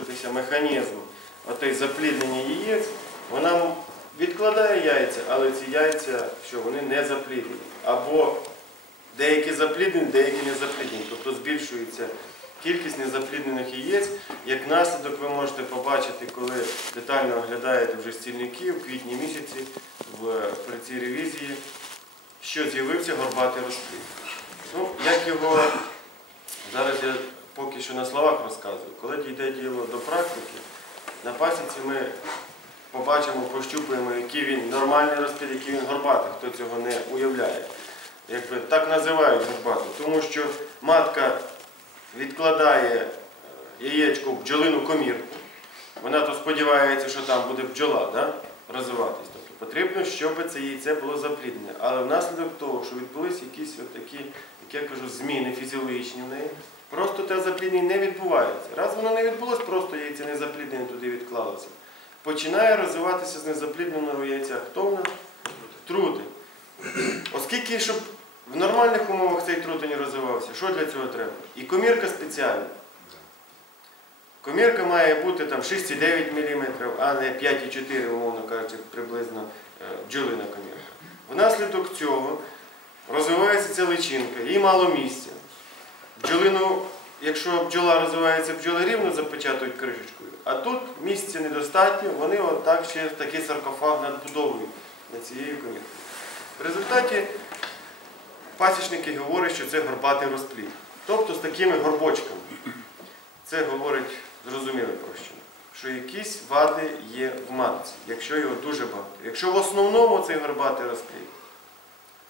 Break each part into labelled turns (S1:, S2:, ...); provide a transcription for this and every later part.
S1: порушитися механізм запліднення яєць, вона відкладає яйця, але ці яйця, що вони не запліднені. Або деякі запліднені, деякі не запліднені. Тобто збільшується кількість незапліднених яєць. Як наслідок ви можете побачити, коли детально оглядаєте вже стільники в квітні місяці при цій ревізії, що з'явився горбатий розплід. Ну, як його зараз я поки що на словах розказую. Коли дійде діло до практики, на пасіці ми побачимо, пощупаємо, який він нормальний розплід, який він горбатий, хто цього не уявляє. Якби так називають горбатий, тому що матка відкладає е, яєчко в бджолину комірку. Вона то сподівається, що там буде бджола да? розвиватись. Потрібно, щоб це яйце було запліднене. Але внаслідок того, що відбулись якісь от як я кажу, зміни фізіологічні в неї, просто те запліднення не відбувається. Раз воно не відбулося, просто яйце не запліднене туди відклалося. Починає розвиватися з незаплідненого яйця. Хто в нас? Трутень. Оскільки, щоб в нормальних умовах цей трутень розвивався, що для цього треба? І комірка спеціальна. Комірка має бути там 6,9 мм, а не 5,4, умовно кажучи, приблизно е, бджолина комірка. Внаслідок цього розвивається ця личинка, їй мало місця. Якщо бджола розвивається, бджоли рівно запечатують кришечкою, а тут місця недостатньо, вони отак ще такий саркофаг надбудовують над цією коміркою. В результаті пасічники говорять, що це горбатий розплід. Тобто з такими горбочками. Це говорить зрозуміло про що. Що якісь вади є в матці, якщо його дуже багато. Якщо в основному цей горбатий розплід,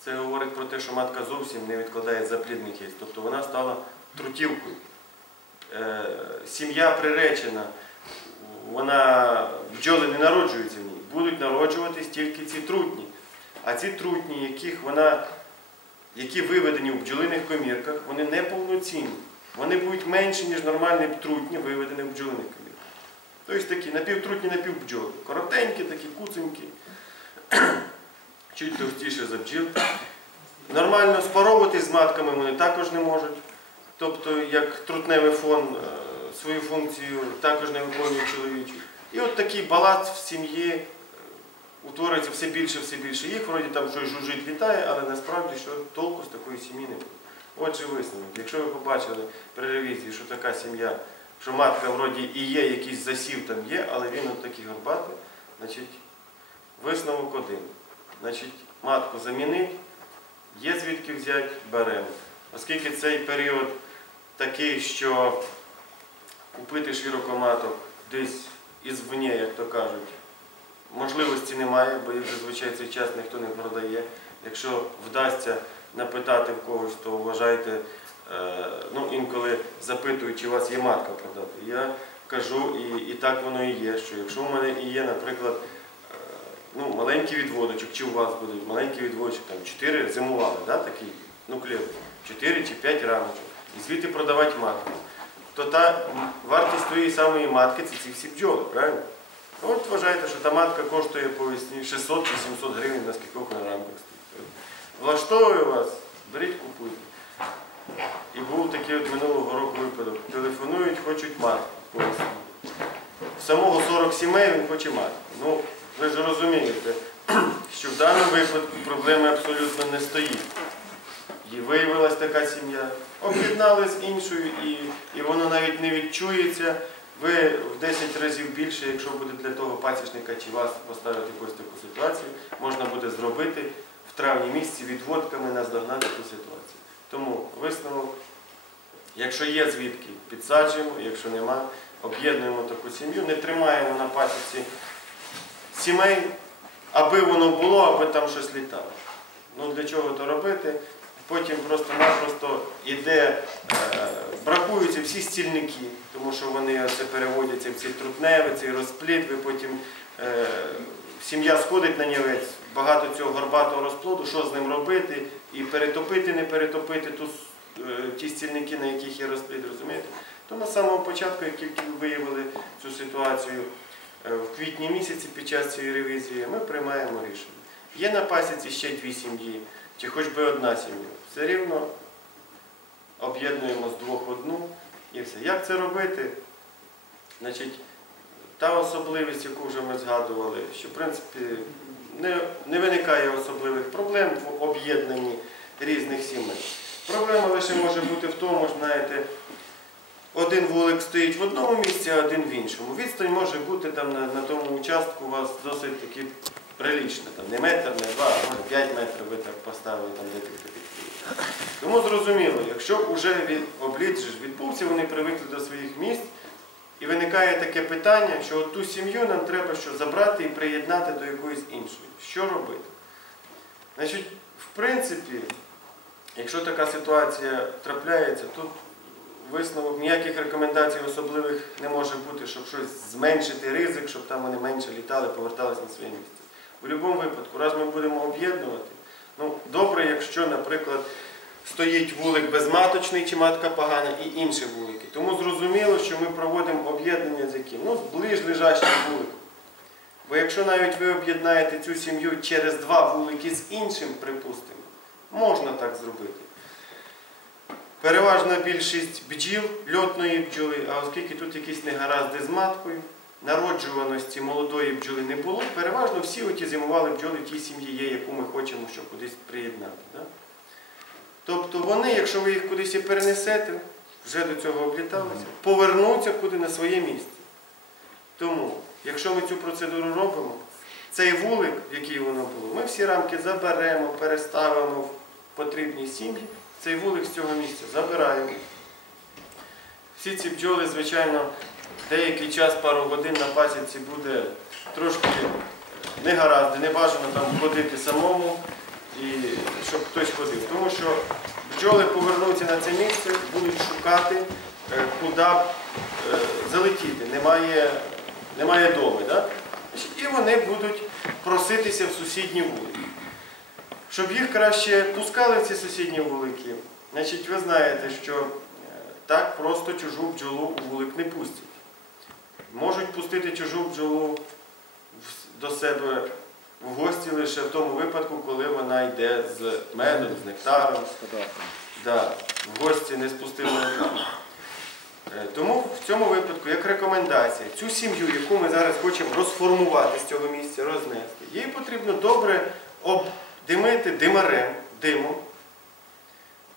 S1: це говорить про те, що матка зовсім не відкладає заплідних яєць, тобто вона стала трутівкою. Е, сім'я приречена, вона бджоли не народжуються в ній, будуть народжуватись тільки ці трутні. А ці трутні, яких вона, які виведені в бджолиних комірках, вони не повноцінні. Вони будуть менші, ніж нормальні трутні, виведені в. Тобто такі напівтрутні, напівбджоли. Коротенькі, такі куценькі, чуть товстіше за бджіл. Нормально спаровуватись з матками вони також не можуть. Тобто, як трутневий фон е, свою функцію також не виконує чоловічу. І от такий баланс в сім'ї е, утворюється все більше, все більше їх, вроді там щось жужить, літає, але насправді що толку з такої сім'ї не буде. Отже, висновок. Якщо ви побачили при ревізії, що така сім'я, що матка вроді і є, якийсь засів там є, але він от такий горбатий, значить висновок один. Значить, матку замінити, є звідки взяти, беремо. Оскільки цей період такий, що купити широкоматок десь ізвне, як то кажуть, можливості немає, бо їх зазвичай цей час ніхто не продає. Якщо вдасться напитати в когось, то вважайте, е, ну інколи запитують, чи у вас є матка продати. Я кажу, і, і так воно і є, що якщо в мене і є, наприклад, е, ну, маленький відводочок, чи у вас буде маленький відводочок, там 4 зимували, да, такий нуклеус, 4 чи 5 рамочок, і звідти продавати матку, то та вартість тієї самої матки це ці всі бджоли, правильно? От вважайте, що та матка коштує по весні 600 чи 700 гривень на скількох на рамках стоїть. Влаштовує вас, беріть, купуйте. І був такий от минулого року випадок. Телефонують, хочуть. В самого 40 сімей він хоче матку. Ну, ви ж розумієте, що в даному випадку проблеми абсолютно не стоїть. І виявилась така сім'я, об'єднали з іншою, і, і воно навіть не відчується. Ви в 10 разів більше, якщо буде для того пасічника чи вас поставити якусь таку ситуацію, можна буде зробити в травні місяці відводками наздогнати ту ситуацію. Тому висновок, якщо є звідки, підсаджуємо, якщо нема, об'єднуємо таку сім'ю, не тримаємо на пасіці сімей, аби воно було, аби там щось літало. Ну для чого то робити? Потім просто-напросто іде, е, бракуються всі стільники, тому що вони це переводяться в ці трутневі, цей розплід, потім е, сім'я сходить на нівець, багато цього горбатого розплоду, що з ним робити, і перетопити, не перетопити е, ті стільники, на яких є розплід, розумієте? То на самого початку, як тільки виявили цю ситуацію е, в квітні місяці під час цієї ревізії, ми приймаємо рішення. Є на пасіці ще дві сім'ї, чи хоч би одна сім'я. Все рівно об'єднуємо з двох в одну і все. Як це робити? Значить, та особливість, яку вже ми згадували, що в принципі не, виникає особливих проблем в об'єднанні різних сімей. Проблема лише може бути в тому, знаєте, один вулик стоїть в одному місці, а один в іншому. Відстань може бути на, тому участку у вас досить таки прилічна. Не метр, не два, а 5 метрів ви так поставили там декілька підприємств. Тому зрозуміло, якщо вже від, відбувся, вони привикли до своїх місць, і виникає таке питання, що от ту сім'ю нам треба що забрати і приєднати до якоїсь іншої. Що робити? Значить, в принципі, якщо така ситуація трапляється, тут висновок ніяких рекомендацій особливих не може бути, щоб щось зменшити ризик, щоб там вони менше літали, поверталися на своє місце. В будь-якому випадку, раз ми будемо об'єднувати, ну добре, якщо, наприклад, стоїть вулик безматочний чи матка погана і інші вулики. Тому зрозуміло, що ми проводимо об'єднання з яким? Ну, з вуликом. Бо якщо навіть ви об'єднаєте цю сім'ю через два вулики з іншим, припустимо, можна так зробити. Переважна більшість бджіл, льотної бджоли, а оскільки тут якісь негаразди з маткою, народжуваності молодої бджоли не було, переважно всі оті зимували бджоли в тій сім'ї є, яку ми хочемо, щоб кудись приєднати. Да? Тобто вони, якщо ви їх кудись і перенесете, вже до цього обліталися, повернуться куди на своє місце. Тому, якщо ми цю процедуру робимо, цей вулик, який воно було, ми всі рамки заберемо, переставимо в потрібні сім'ї, цей вулик з цього місця забираємо. Всі ці бджоли, звичайно, деякий час, пару годин на пасіці буде трошки негаразди, не бажано там ходити самому і щоб хтось ходив. Тому що бджоли повернуться на це місце, будуть шукати, е, куди е, залетіти. Немає, немає дому. Да? І вони будуть проситися в сусідні вулики. Щоб їх краще пускали в ці сусідні вулики, значить ви знаєте, що е, так просто чужу бджолу у вулик не пустять. Можуть пустити чужу бджолу до себе в гості лише в тому випадку, коли вона йде з медом, з нектаром. Да, в гості не спустили нектар. Тому в цьому випадку, як рекомендація, цю сім'ю, яку ми зараз хочемо розформувати з цього місця, рознести, їй потрібно добре обдимити димарем, димом.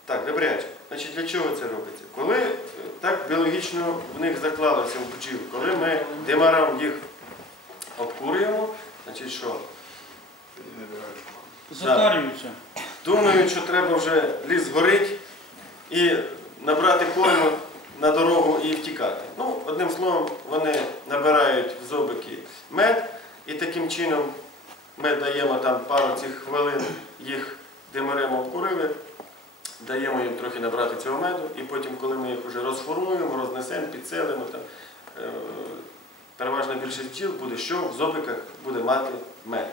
S1: Так, добряче. Значить, для чого це робиться? Коли е, так біологічно в них заклалося в бджіл, коли ми димаром їх обкурюємо, значить що?
S2: Затарюються.
S1: Думають, що треба вже ліс горить і набрати корму на дорогу і втікати. Ну, одним словом, вони набирають в зобики мед, і таким чином ми даємо там пару цих хвилин, їх димарем обкурили, даємо їм трохи набрати цього меду, і потім, коли ми їх вже розформуємо, рознесемо, підселимо, там, е, переважна більшість бджіл буде, що в зобиках буде мати мед.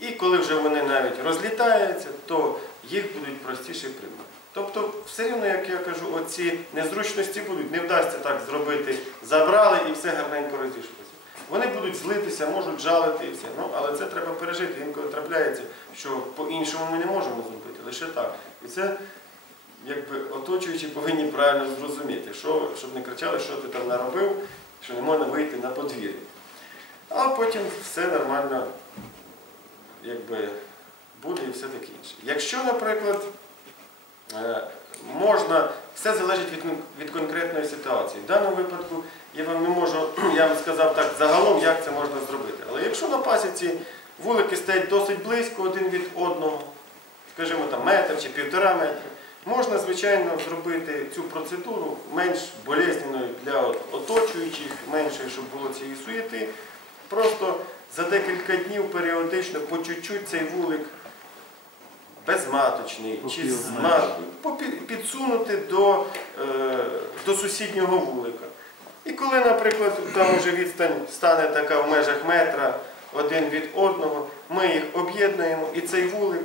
S1: І коли вже вони навіть розлітаються, то їх будуть простіше приймати. Тобто, все рівно, як я кажу, оці незручності будуть, не вдасться так зробити, забрали і все гарненько розійшлося. Вони будуть злитися, можуть жалити і все. Ну, але це треба пережити. Інколи трапляється, що по-іншому ми не можемо зробити, лише так. І це якби оточуючі повинні правильно зрозуміти, що, щоб не кричали, що ти там наробив, що не можна вийти на подвір'я. А потім все нормально якби, буде і все таке інше. Якщо, наприклад, е, можна, все залежить від, від конкретної ситуації. В даному випадку я вам не можу, я вам сказав так загалом, як це можна зробити. Але якщо на пасіці вулики стоять досить близько один від одного, скажімо там метр чи півтора метри, можна, звичайно, зробити цю процедуру менш болезненою для от- оточуючих, меншою, щоб було цієї суєти. Просто за декілька днів періодично по чуть-чуть цей вулик безматочний чи з маткою підсунути до, е, до сусіднього вулика. І коли, наприклад, там вже відстань стане така в межах метра один від одного, ми їх об'єднуємо і цей вулик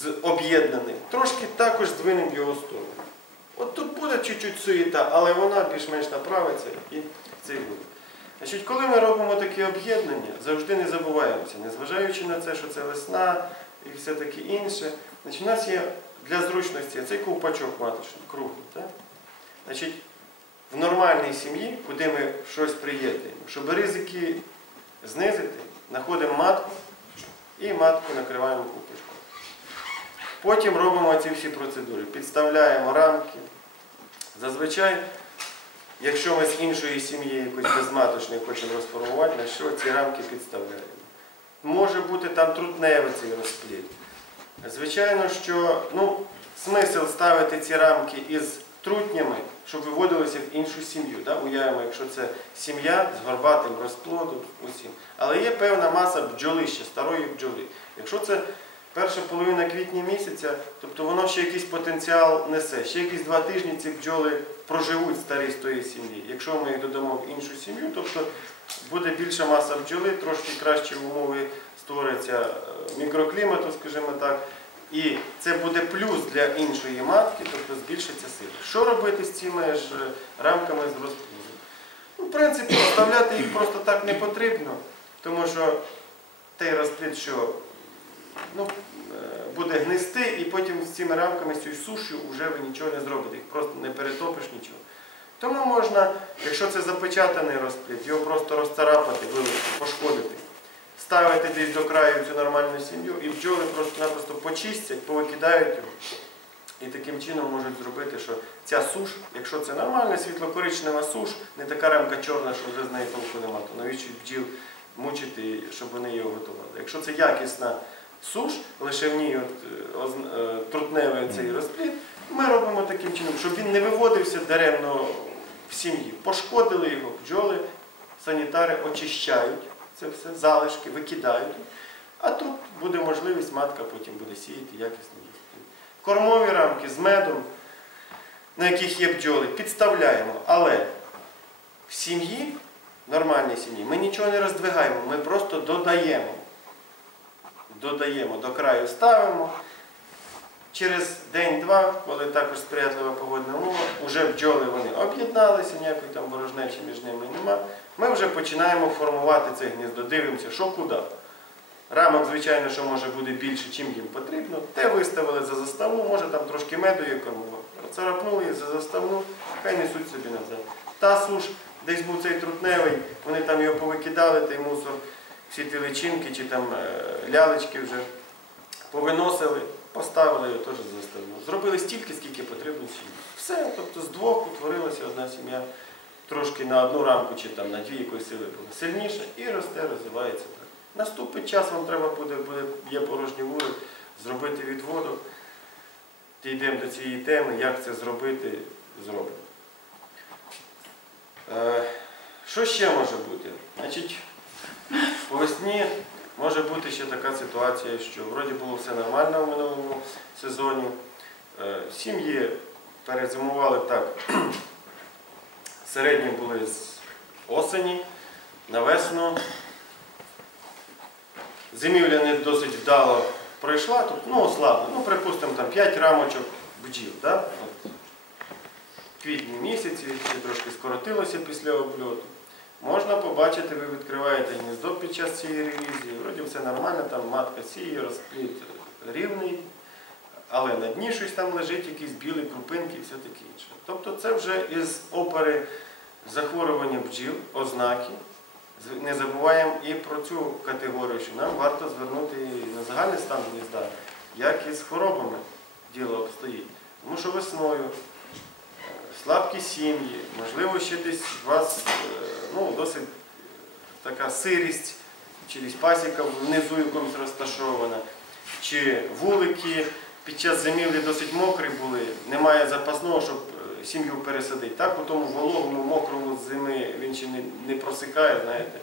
S1: з об'єднаний трошки також здвинемо в його сторону. От тут буде чуть-чуть суєта, але вона більш-менш направиться і цей вулик. Значить, коли ми робимо такі об'єднання, завжди не забуваємося, незважаючи на це, що це весна і все таке інше. Значить, у нас є для зручності цей ковпачок маточний, круглий. Так? Значить, в нормальній сім'ї, куди ми щось приєднуємо, щоб ризики знизити, знаходимо матку і матку накриваємо купочком. Потім робимо ці всі процедури. Підставляємо рамки. Зазвичай, якщо ми з іншої сім'ї якось безматочної хочемо розформувати, на що ці рамки підставляємо. Може бути там трутневий цей розплід. Звичайно, що ну, смисл ставити ці рамки із трутнями, щоб виводилися в іншу сім'ю. Да? Уявимо, якщо це сім'я з горбатим розплодом, усім. Але є певна маса бджоли ще, старої бджоли. Якщо це перша половина квітня місяця, тобто воно ще якийсь потенціал несе. Ще якісь два тижні ці бджоли проживуть старі з тої сім'ї. Якщо ми їх додамо в іншу сім'ю, тобто буде більша маса бджоли, трошки кращі умови створиться е, мікроклімату, скажімо так. І це буде плюс для іншої матки, тобто збільшиться сила. Що робити з цими ж е, рамками з розплоду? Ну, в принципі, оставляти їх просто так не потрібно, тому що той розплід, що ну, е, буде гнисти, і потім з цими рамками, з цією сушю вже ви нічого не зробите, їх просто не перетопиш нічого. Тому можна, якщо це запечатаний розплід, його просто розцарапати, вилити, пошкодити ставити десь до краю цю нормальну сім'ю, і бджоли просто-напросто почистять, повикидають його. І таким чином можуть зробити, що ця суш, якщо це нормальна світло-коричнева суш, не така рамка чорна, що вже з неї толку нема, то навіщо бджіл мучити, щоб вони його готували. Якщо це якісна суш, лише в ній от, е, е, трутневий цей розплід, ми робимо таким чином, щоб він не виводився даремно в сім'ї. Пошкодили його, бджоли, санітари очищають це все, залишки, викидають. А тут буде можливість, матка потім буде сіяти якісний розплід. Кормові рамки з медом, на яких є бджоли, підставляємо. Але в сім'ї, в нормальній сім'ї, ми нічого не роздвигаємо, ми просто додаємо. Додаємо, до краю ставимо. Через день-два, коли також сприятлива погодна умова, вже бджоли вони об'єдналися, ніякої там ворожнечі між ними нема. Ми вже починаємо формувати це гніздо, дивимося, що куди. Рамок, звичайно, що може бути більше, чим їм потрібно. Те виставили за заставну, може там трошки меду є кормова. Оцарапнули за заставну, хай несуть собі назад. Та суш, десь був цей трутневий, вони там його повикидали, той мусор, всі ті личинки чи там е, лялечки вже повиносили, поставили його теж за заставну. Зробили стільки, скільки потрібно сім'ї. Все, тобто з двох утворилася одна сім'я трошки на одну рамку чи там на дві якоїсь сили було сильніше і росте, розвивається так. Наступить час, вам треба буде, буде є порожні вули, зробити відводок. Дійдемо до цієї теми, як це зробити, зробимо. Е, що ще може бути? Значить, по весні може бути ще така ситуація, що вроді було все нормально в минулому сезоні. Е, сім'ї перезимували так середні були з осені на весну. Зимівля не досить вдало пройшла, тут, ну, ослабла, ну, припустимо, там 5 рамочок бджіл. Да? В квітні місяці, ще трошки скоротилося після обльоту. Можна побачити, ви відкриваєте гніздо під час цієї ревізії, вроді все нормально, там матка сіє, розплід рівний, але на дні щось там лежить, якісь білі крупинки і все таке інше. Тобто це вже із опери захворювання бджіл, ознаки. Не забуваємо і про цю категорію, що нам варто звернути на загальний стан гнізда, як і з хворобами діло обстоїть. Тому що весною слабкі сім'ї, можливо, ще десь у вас е, ну, досить така сирість, чи десь пасіка внизу якомусь розташована, чи вулики під час зимівлі досить мокрі були, немає запасного, щоб е, сім'ю пересадити. Так, у тому вологому, мокрому зими він ще не, не просикає, знаєте.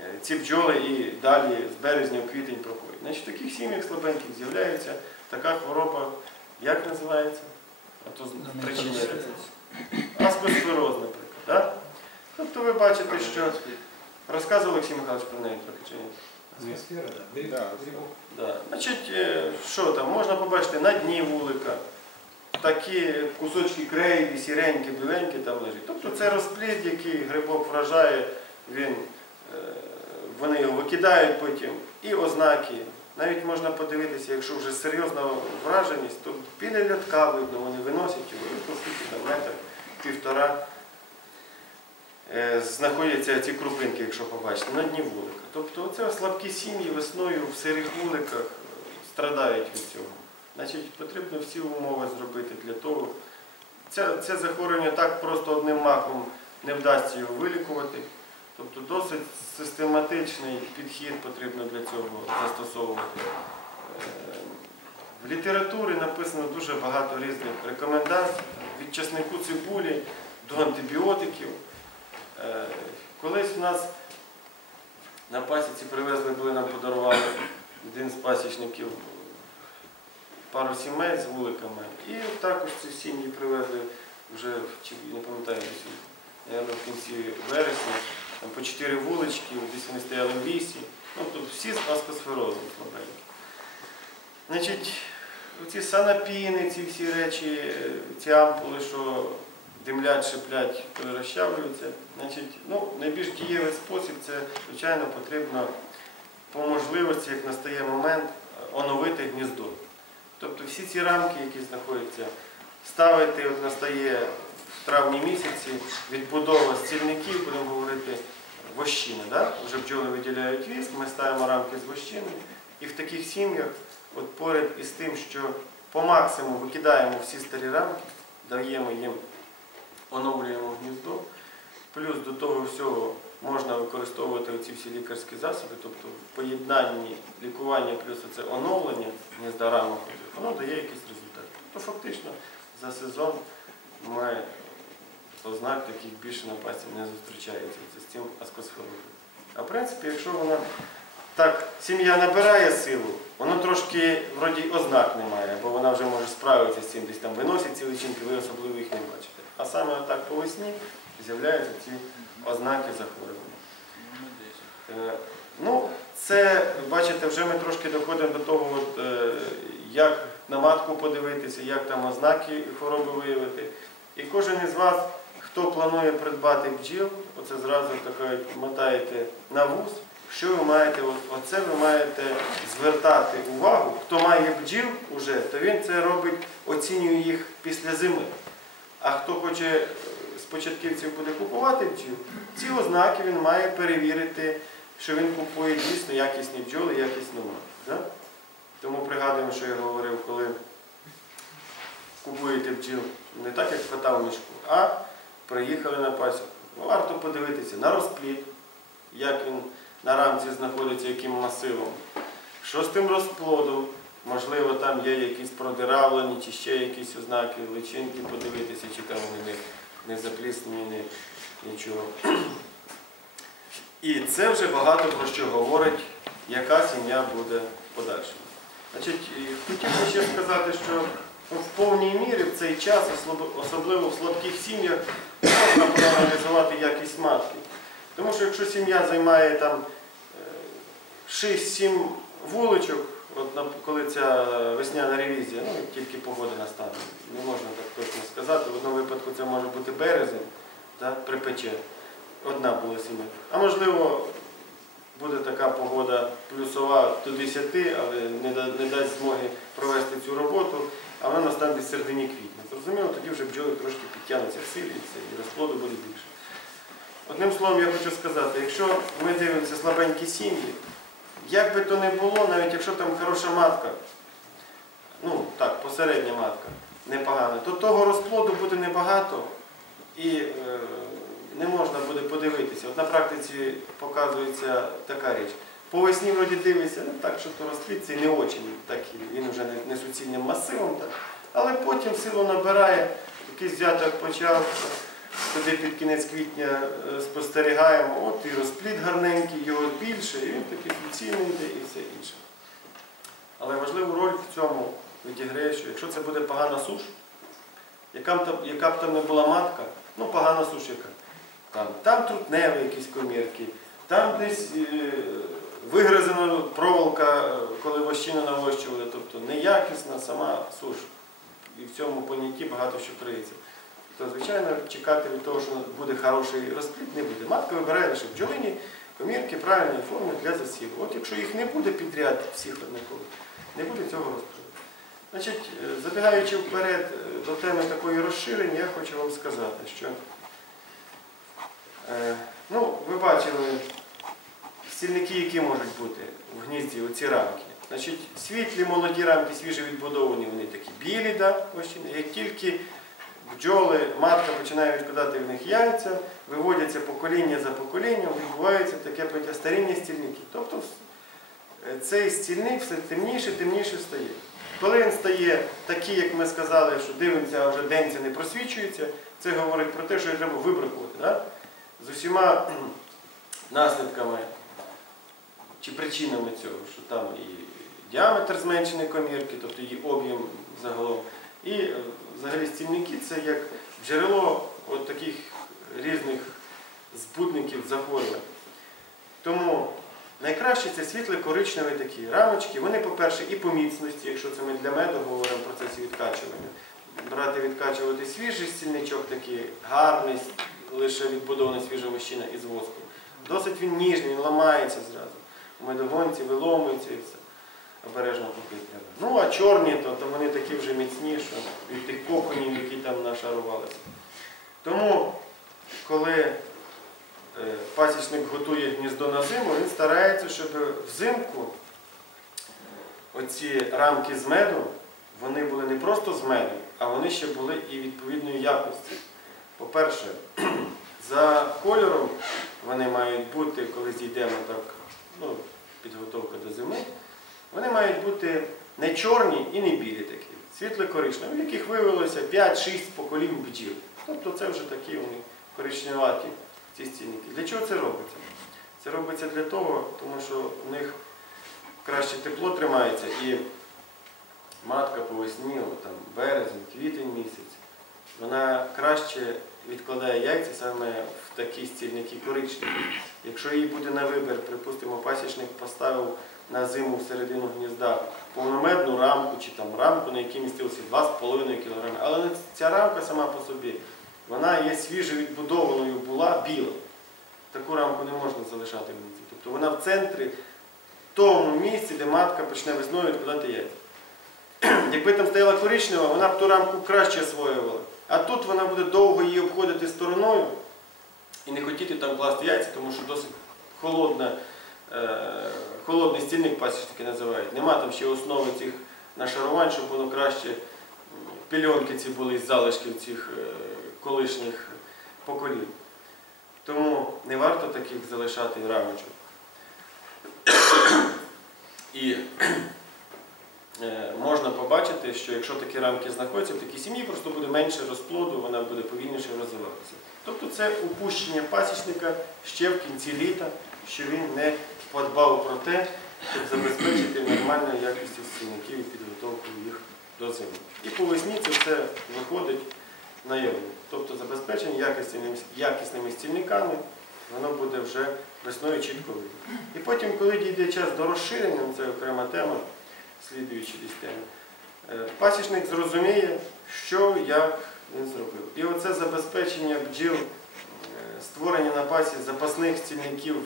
S1: Е, Ці бджоли і далі з березня в квітень проходять. Значить, в таких сім'ях слабеньких з'являється така хвороба, як називається? А то з- причини аскосклероз, наприклад. Да? Тобто ви бачите, що розказував Олексій Михайлович про неї трохи чи ні?
S2: Атмосфера. Гриб,
S3: Да.
S1: Да. Значить, е, що там, можна побачити на дні вулика, такі кусочки крейди, сіренькі, біленькі там лежать. Тобто це розплід, який грибок вражає, він, е, вони його викидають потім. І ознаки. Навіть можна подивитися, якщо вже серйозна враженість, то біля лятка видно, вони виносять його, суті там метр, півтора е, знаходяться ці крупинки, якщо побачите, на дні вулика. Тобто це слабкі сім'ї весною в сирих вуликах е, страдають від цього. Значить, потрібно всі умови зробити для того. Це, це захворювання так просто одним махом не вдасться його вилікувати. Тобто досить систематичний підхід потрібно для цього застосовувати. В літературі написано дуже багато різних рекомендацій від часнику цибулі до антибіотиків. Е, Колись у нас на пасіці привезли, були нам подарували один з пасічників пару сімей з вуликами. І також ці сім'ї привезли вже, не пам'ятаю, в кінці вересня, там по чотири вулички, десь вони стояли в лісі. Ну, тобто всі з аскосферозом слабенькі. Значить, ці санапіни, ці всі речі, ці ампули, що димлять, шиплять, коли розчавлюються. Значить, ну, найбільш дієвий спосіб це, звичайно, потрібно по можливості, як настає момент, оновити гніздо. Тобто всі ці рамки, які знаходяться, ставити, от настає в травні місяці, відбудова стільників, будемо говорити, вощини. Да? Вже бджоли виділяють віск, ми ставимо рамки з вощини. І в таких сім'ях, от поряд із тим, що по максимуму викидаємо всі старі рамки, даємо їм, оновлюємо гніздо. Плюс до того всього можна використовувати оці всі лікарські засоби, тобто в поєднанні лікування плюс це оновлення гнізда рамок, воно дає якийсь результат. Тобто фактично за сезон ми ознак таких більше на пасті не зустрічається це з цим аскосферозом. А в принципі, якщо вона так, сім'я набирає силу, воно трошки вроді ознак немає, бо вона вже може справитися з цим, десь там виносить ці личинки, ви особливо їх не бачите. А саме так по весні з'являються ці ознаки захворювання. Е, Ну, це, бачите, вже ми трошки доходимо до того, е, як на матку подивитися, як там ознаки хвороби виявити. І кожен із вас, хто планує придбати бджіл, оце зразу таке мотаєте на вуз, що ви маєте, оце ви маєте звертати увагу. Хто має бджіл уже, то він це робить, оцінює їх після зими. А хто хоче е, з початківців буде купувати бджіл, ці ознаки він має перевірити, що він купує дійсно якісні бджоли, якісну. Да? Тому пригадуємо, що я говорив, коли купуєте бджіл не так, як кота в мішку, а приїхали на пасіку. Ну, варто подивитися на розплід, як він на рамці знаходиться, яким масивом, що з тим розплодом, можливо, там є якісь продиравлені чи ще якісь ознаки, личинки подивитися, чи там вони не, не запліснені, не, нічого. І це вже багато про що говорить, яка сім'я буде. Значить, хотів би ще сказати, що в повній мірі в цей час, особливо в слабких сім'ях, можна проаналізувати якість матки. Тому що якщо сім'я займає там е, 6-7 вуличок, от коли ця весняна ревізія, ну тільки погода настане, не можна так точно сказати. В одному випадку це може бути березень, да, припече. Одна була сім'я. А можливо, буде така погода плюсова до 10, але не дасть змоги провести цю роботу, а вона настане в середині квітня. Зрозуміло, тоді вже бджоли трошки підтягнуться в силі і розплоду буде більше. Одним словом, я хочу сказати, якщо ми дивимося слабенькі сім'ї, як би то не було, навіть якщо там хороша матка, ну так, посередня матка, непогана, то того розплоду буде небагато і е, не можна буде подивитися. От на практиці показується така річ. По весні вроді дивишся, ну так, що то розплід не очень, так, він вже не, не суцільним масивом, так. але потім силу набирає, якийсь взяток почався, туди під кінець квітня е, спостерігаємо, от і розплід гарненький, його більше, і він такий суцільний йде і все інше. Але важливу роль в цьому відіграє, що якщо це буде погана суш, яка б там, не була матка, ну погана суш яка. Там, там трутневі якісь комірки, там десь е, вигризана проволока, е, коли вощину навощували, тобто неякісна сама суш. І в цьому понятті багато що криється. То, звичайно, чекати від того, що буде хороший розплід, не буде. Матка вибирає лише бджолині, комірки правильної форми для засіву. От якщо їх не буде підряд всіх однакових, не буде цього розплоду. Значить, е, забігаючи вперед е, до теми такої розширення, я хочу вам сказати, що Е, Ну, ви бачили стільники, які можуть бути в гнізді, оці рамки. Значить, світлі, молоді рамки, свіжо відбудовані, вони такі білі, да, ось як тільки бджоли, матка починає відкладати в них яйця, виводяться покоління за поколінням, відбувається таке поняття старіння стільників. Тобто е, цей стільник все темніше, темніше стає. Коли він стає такий, як ми сказали, що дивимося, а вже денця не просвічується, це говорить про те, що його треба вибракувати. Да? З усіма наслідками чи причинами цього, що там і діаметр зменшений комірки, тобто її об'єм загалом. І е, взагалі стільники це як джерело от таких різних збудників захворювань. Тому найкраще це світло коричневі такі рамочки. Вони, по-перше, і по міцності, якщо це ми для меду говоримо в процесі відкачування. Брати відкачувати свіжий стільничок такий, гарний, лише відбудований свіжа вощина із воском. Досить він ніжний, він ламається зразу. У медогонці виломується і все. Обережно купити. Ну а чорні, то, то вони такі вже міцні, що від тих коконів, які там нашарувалися. Тому, коли е, пасічник готує гніздо на зиму, він старається, щоб взимку оці рамки з меду, вони були не просто з меду, а вони ще були і відповідної якості. По-перше, за кольором вони мають бути, коли зійдемо так, ну, підготовка до зими, вони мають бути не чорні і не білі такі, світло коричневі, в яких виявилося 5-6 поколінь бджіл. Тобто це вже такі вони коричневаті ці стільники. Для чого це робиться? Це робиться для того, тому що в них краще тепло тримається і матка по весні, там, березень, квітень місяць, вона краще відкладає яйця саме в такі стільники коричневі. Якщо їй буде на вибір, припустимо, пасічник поставив на зиму всередину гнізда повномедну рамку чи там рамку, на якій містилося 2,5 кг. Але ця рамка сама по собі, вона є свіжо відбудованою, була біла. Таку рамку не можна залишати в гнізді. Тобто вона в центрі, в тому місці, де матка почне весною відкладати яйця. Якби там стояла коричнева, вона б ту рамку краще освоювала. А тут вона буде довго її обходити стороною і не хотіти там класти яйця, тому що досить холодна, е, холодний стільник пасічники називають. Нема там ще основи цих нашарувань, щоб воно краще пільонки ці були з залишків цих е, колишніх поколінь. Тому не варто таких залишати рамочок. І е, можна побачити, що якщо такі рамки знаходяться в такій сім'ї, просто буде менше розплоду, вона буде повільніше розвиватися. Тобто це упущення пасічника ще в кінці літа, що він не подбав про те, щоб забезпечити нормальну якість стільників і підготовку їх до зими. І по весні це все виходить наявно. Тобто забезпечення якісними, якісними стільниками, воно буде вже весною чітко видно. І потім, коли дійде час до розширення, це окрема тема, слідуючі десь теми, пасічник зрозуміє, що, як він зробив. І оце забезпечення бджіл, е, створення на пасі запасних стільників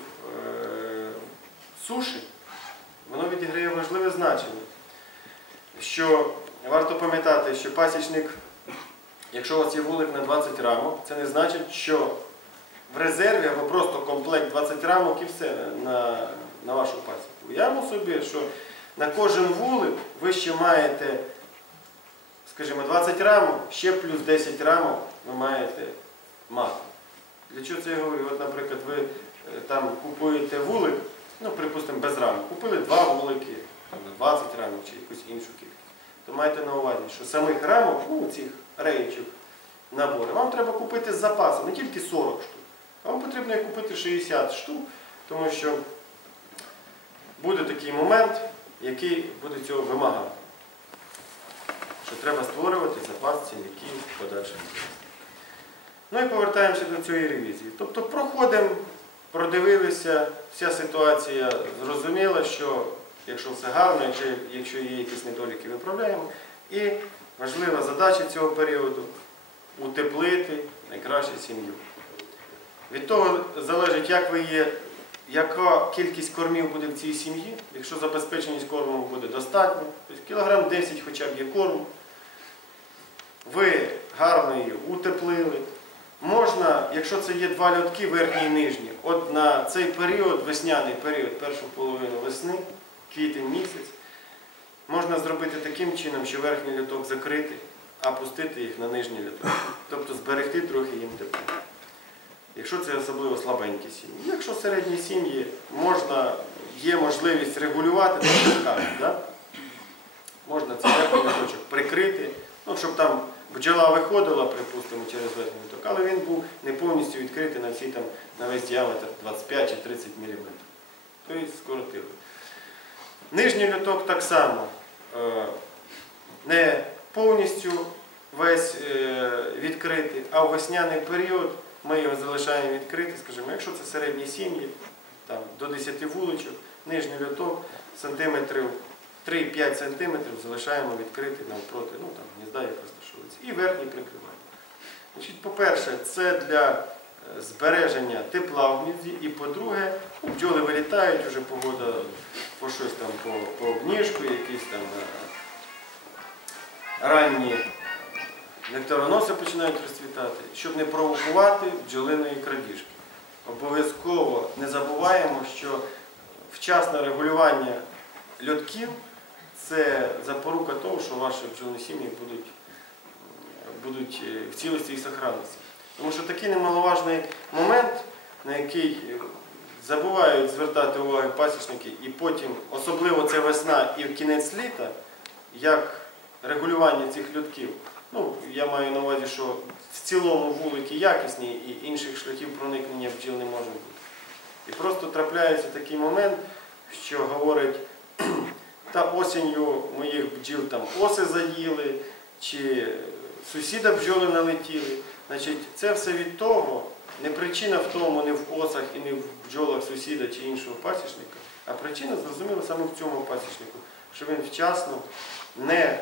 S1: суші, воно відіграє важливе значення. Що варто пам'ятати, що пасічник, якщо у вас є вулик на 20 рамок, це не значить, що в резерві або просто комплект 20 рамок і все на, на вашу пасіку. Уявимо собі, що на кожен вулик ви ще маєте, скажімо, 20 рамок, ще плюс 10 рамок ви маєте мати. Для чого це я говорю? От, наприклад, ви е, там купуєте вулик, ну, припустимо, без рамок, купили два вулики, там, 20 рамок чи якусь іншу кількість. То майте на увазі, що самих рамок, ну, цих реєчок, набори, вам треба купити з запасом, не тільки 40 штук. А вам потрібно купити 60 штук, тому що буде такий момент, який буде цього вимагати. Що треба створювати запас цінників в подальшому. Ну і повертаємося до цієї ревізії. Тобто проходимо, продивилися, вся ситуація зрозуміла, що якщо все гарно, якщо, якщо є якісь недоліки, виправляємо. І важлива задача цього періоду утеплити найкраще сім'ю. Від того залежить, як ви є, яка кількість кормів буде в цій сім'ї. Якщо забезпеченість кормом буде достатньо, тобто кілограм 10 хоча б є корму, ви гарно її утеплили, можна, якщо це є два льотки, верхній і нижній, от на цей період, весняний період, першу половину весни, квітень місяць, можна зробити таким чином, що верхній льоток закрити, а пустити їх на нижній льоток. Тобто зберегти трохи їм тепло. Якщо це особливо слабенькі сім'ї. Якщо середні сім'ї, можна, є можливість регулювати, як кажуть, да? можна цей верхній льоточок прикрити, ну, щоб там бджола виходила, припустимо, через верхній льоток, але він був не повністю відкритий на, всі, там, на весь діаметр 25 чи 30 мм. Тобто скоротили. Нижній льоток так само. е, Не повністю весь е, відкритий, а в весняний період ми його залишаємо відкритий, скажімо, якщо це середні сім'ї, там, до 10 вуличок, нижній льоток сантиметрів 3-5 сантиметрів залишаємо відкритий навпроти, ну там гнізда як розташовується. І верхній прикриваємо. По-перше, це для е, збереження тепла в гнізді, і по-друге, бджоли вилітають, вже погода по щось там по, по обніжку, якісь там е, ранні нектароноси починають розцвітати, щоб не провокувати бджолиної крадіжки. Обов'язково не забуваємо, що вчасне регулювання льотків це запорука того, що ваші бджолині сім'ї будуть, будуть е, в цілості і сохранності. Тому що такий немаловажний момент, на який е, забувають звертати увагу пасічники, і потім, особливо це весна і в кінець літа, як регулювання цих льотків. Ну, я маю на увазі, що в цілому вулики якісні і інших шляхів проникнення бджіл не може бути. І просто трапляється такий момент, що говорить, та осінню моїх бджіл там оси заїли, чи сусіда бджоли налетіли. Значить, це все від того, не причина в тому, не в осах і не в бджолах сусіда чи іншого пасічника, а причина зрозуміла саме в цьому пасічнику, що він вчасно не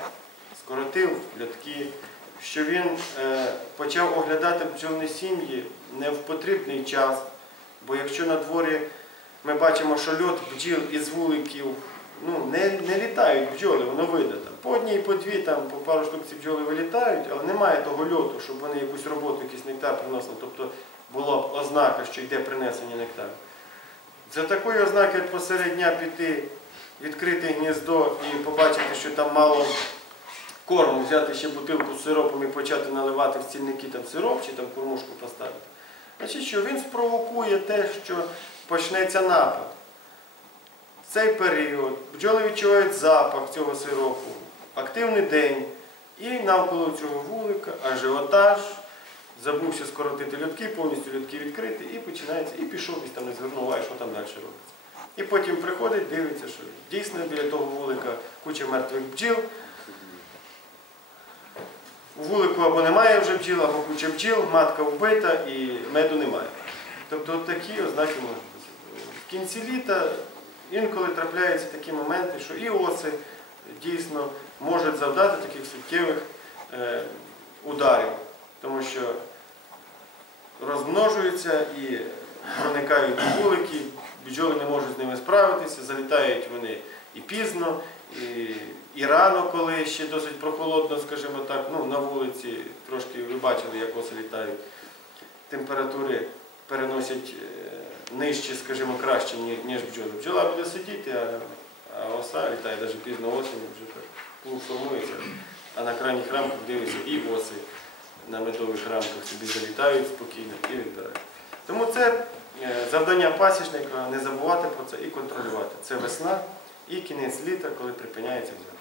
S1: скоротив льотки, що він е, почав оглядати бджолні сім'ї не в потрібний час. Бо якщо на дворі ми бачимо, що льот бджіл із вуликів ну, не, не літають бджоли, воно видно. Там, по одній, по дві, там, по пару штук ці бджоли вилітають, але немає того льоту, щоб вони якусь роботу, якийсь нектар приносили. Тобто була б ознака, що йде принесення нектару. За такої ознаки от посеред дня піти, відкрити гніздо і побачити, що там мало корму, взяти ще бутилку з сиропом і почати наливати в стільники там сироп чи там кормушку поставити. Значить, що він спровокує те, що почнеться напад. Цей період бджоли відчувають запах цього сиропу, активний день, і навколо цього вулика ажіотаж, забувся скоротити льотки, повністю льотки відкрити, і починається, і пішов десь там не звернув увагу, що там далі робиться. І потім приходить, дивиться, що дійсно біля того вулика куча мертвих бджіл. У вулику або немає вже бджіл, або куча бджіл, матка вбита і меду немає. Тобто такі ознаки можуть бути. В кінці літа інколи трапляються такі моменти, що і оси дійсно можуть завдати таких суттєвих е, ударів, тому що розмножуються і проникають вулики, бджоли не можуть з ними справитися, залітають вони і пізно, і, і рано, коли ще досить прохолодно, скажімо так, ну, на вулиці, трошки ви бачили, як оси літають, температури переносять е, нижче, скажімо, краще, ніж бджоли. Бджола буде сидіти, а, оса літає навіть пізно осінь, вже так плуг формується, а на крайніх рамках дивиться і оси на медових рамках собі залітають спокійно і відбирають. Тому це е, завдання пасічника не забувати про це і контролювати. Це весна і кінець літа, коли припиняється того